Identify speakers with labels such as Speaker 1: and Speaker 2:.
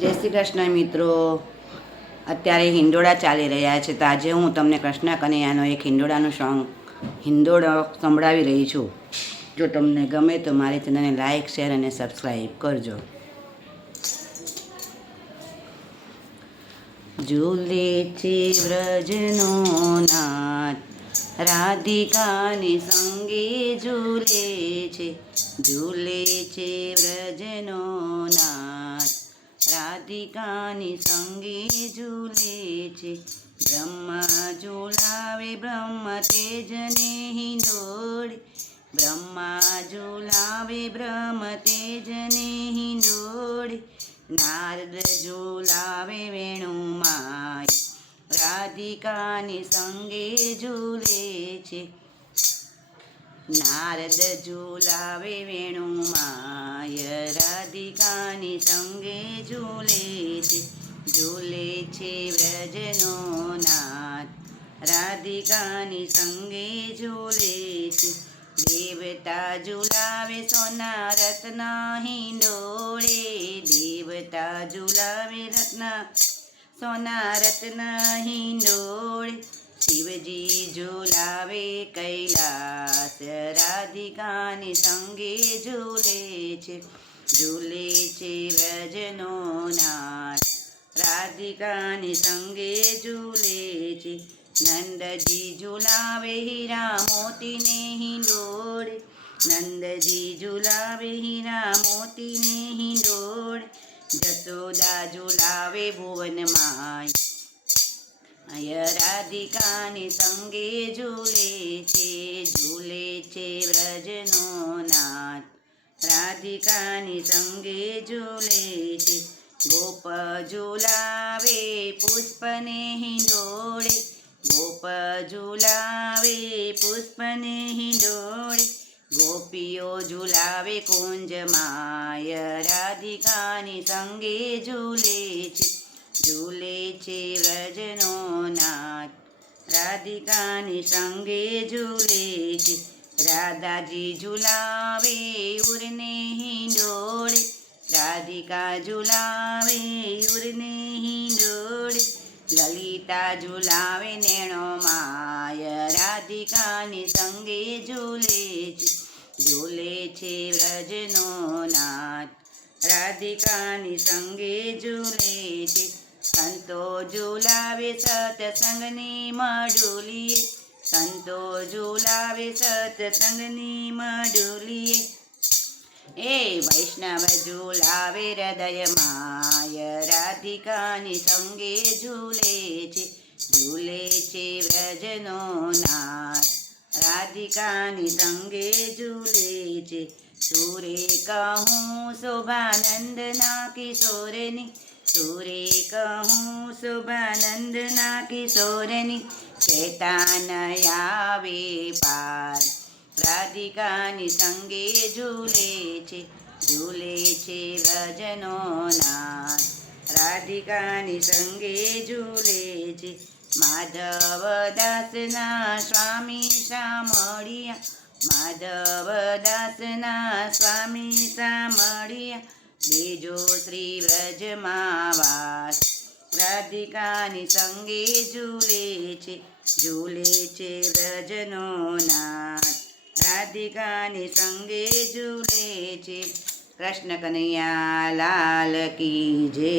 Speaker 1: જય શ્રી કૃષ્ણ મિત્રો. અત્યારે હિંડોળા ચાલી રહ્યા છે તો આજે હું તમને કૃષ્ણ કનૈયાનો એક હિંડોળાનું સોંગ હિંડોળો સંભળાવી રહી છું. જો તમને ગમે તો મારી ચેનલને લાઇક શેર અને સબસ્ક્રાઈબ કરજો. ઝૂલે છે વ્રજનો નાથ, રાધિકાની સંગે ઝૂલે છે. ઝૂલે છે વ્રજનો નાથ. રાધિકાની સંગે ઝૂલે છે. બ્રહ્મા ઝુલાવે, બ્રહ્મ તેજને હિંડોળે. બ્રહ્મા ઝુલાવે, બ્રહ્મ તેજને હિંડોળે. નારદ ઝૂલાવે વેણુમાય રાધિકાની સંગે ઝૂલે છે. નારદ ઝૂલાવે વેણુમાય રાધિકાની સંગે ઝૂલે છે ઝૂલે છે વ્રજનો નાથ રાધિકાની સંગે ઝૂલે છે દેવતા ઝૂલાવે સોના રત્ન હિંડોળે દેવતા ઝૂલાવે રત્ન સોના રત્ન હિંડોળે શિવજી ઝૂલાવે કૈલાસ રાધિકાની સંગે ઝૂલે છે ઝૂલે છે વ્રજનો નાથ રાધિકાની સંગે ઝૂલે છે નંદજી ઝુલાવે હીરા મોતીને હિંડોળે નંદજી ઝુલાવે હીરા મોતીને હિંડોળે જસોદા ઝુલાવે ભુવન માય અય રાધિકાની સંગે ઝૂલે છે ઝૂલે છે વ્રજનો નાથ રાધિકાની સંગે ઝૂલે છે ગોપ ઝુલાવે પુષ્પને હિંડોળે ગોપ ઝુલાવે પુષ્પને હિંડોળે ગોપીઓ ઝુલાવે કુંજ માય રાધિકાની સંગે ઝૂલે છે ઝૂલે છે વ્રજનો રાધિકાની સંગે ઝૂલે છે. રાધાજી ઝુલાવે, ઉરને હિંડોળે. રાધિકા ઝુલાવે, ઉરને હિંડોળે. લલિતા ઝુલાવે, નેણો માય રાધિકાની સંગે ઝૂલે છે. ઝૂલે છે વ્રજનો નાથ. રાધિકાની સંગે ઝૂલે છે. સંતો ઝૂલાવે સતસંગની મડુલીએ. સંતો ઝૂલાવે સતસંગની મડુલીએ. એ વૈષ્ણવ ઝૂલાવે હૃદય માય, રાધિકાની સંગે ઝૂલે છે. ઝૂલે છે વ્રજનો નાથ, રાધિકાની સંગે ઝૂલે છે. સુરે કહું શોભાનંદના કિશોરની સુરે કહું શુભાનંદના કિશોરની ચેતાન આવે પાર રાધિકાની સંગે ઝૂલે છે ઝૂલે છે વ્રજનો નાથ રાધિકાની સંગે ઝૂલે છે માધવ દાસના સ્વામી સામળિયા માધવ દાસના સ્વામી સામળિયા બેજો શ્રી વ્રજમાં વાસ રાધિકાની સંગે ઝૂલે છે ઝૂલે છે વ્રજનો નાથ રાધિકાની સંગે ઝૂલે છે, કૃષ્ણ કનૈયા લાલ કી જય.